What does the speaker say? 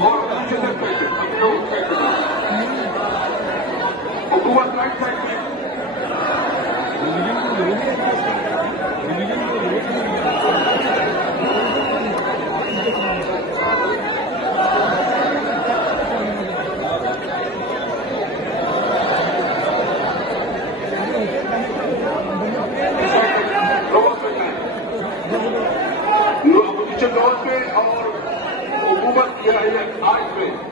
और पीछे तक हुकूमत राइट साइड में अपोजिशन पे और हुकूमत या आज में